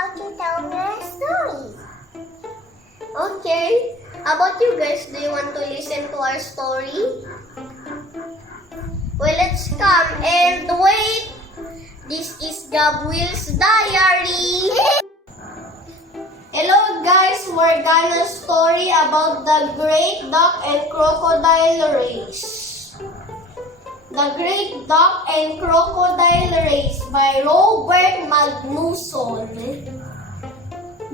how to tell me a story. Okay. How about you guys? Do you want to listen to our story? Well, let's come and wait. This is Gabriel's diary. Hello guys, we're gonna story about the Great Duck and Crocodile Race. The Great Duck and Crocodile Race by Robert Magnusson.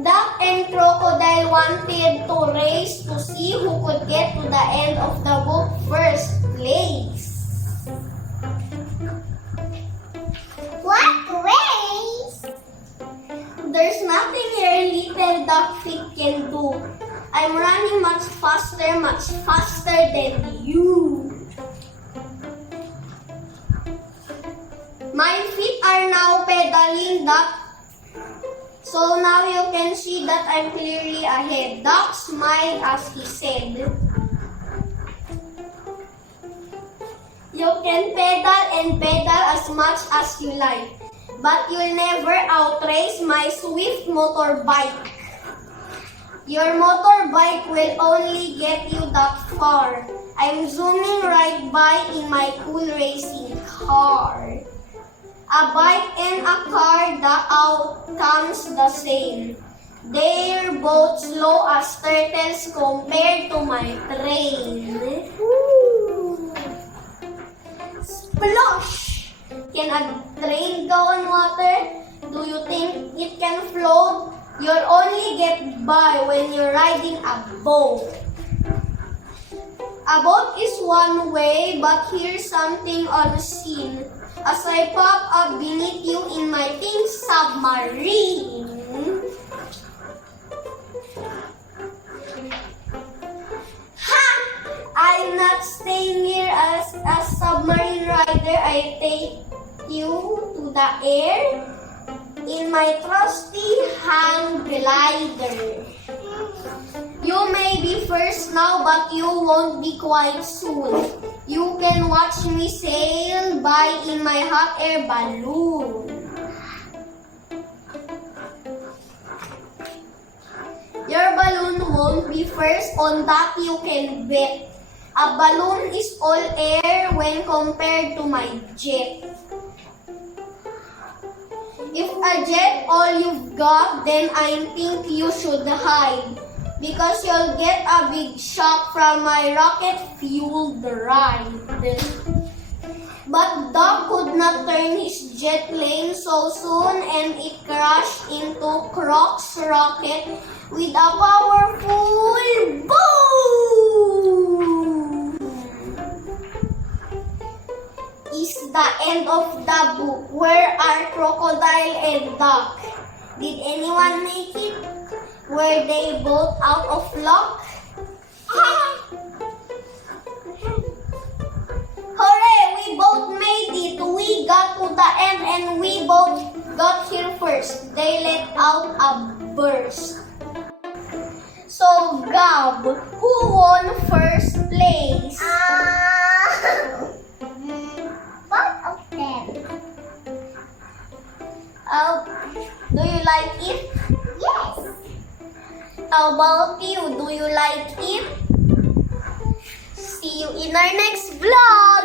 Duck and crocodile wanted to race to see who could get to the end of the book first place. What race? There's nothing your little duck feet can do. I'm running much faster than you. My feet are now pedaling, Duck. So now you can see that I'm clearly ahead. Duck smiled as he said, "You can pedal and pedal as much as you like, but you'll never outrace my swift motorbike. Your motorbike will only get you that far. I'm zooming right by in my cool racing car. A bike and a car, the outcome's the same. They're both slow as turtles compared to my train." Splosh! Can a train go on water? Do you think it can float? You'll only get by when you're riding a boat. A boat is one way, but here's something unseen. As I pop up beneath you in my pink submarine. Ha! I'm not staying here as a submarine rider. I take you to the air in my trusty hang glider. You may be first now, but you won't be quite soon. You can watch me sail by in my hot air balloon. Your balloon won't be first, on that you can bet. A balloon is all air when compared to my jet. If a jet all you've got, then I think you should hide. Because you'll get a big shock from my rocket-fueled ride. But Duck could not turn his jet plane so soon, and it crashed into Croc's rocket with a powerful boom! Is the end of the book. Where are Crocodile and Duck? Did anyone make it? Were they both out of luck? Hooray! We both made it! We got to the end and we both got here first. They let out a burst. So, Gab, who won first place? Both of them. Do you like it? Yes. How about you? Do you like it? See you in our next vlog!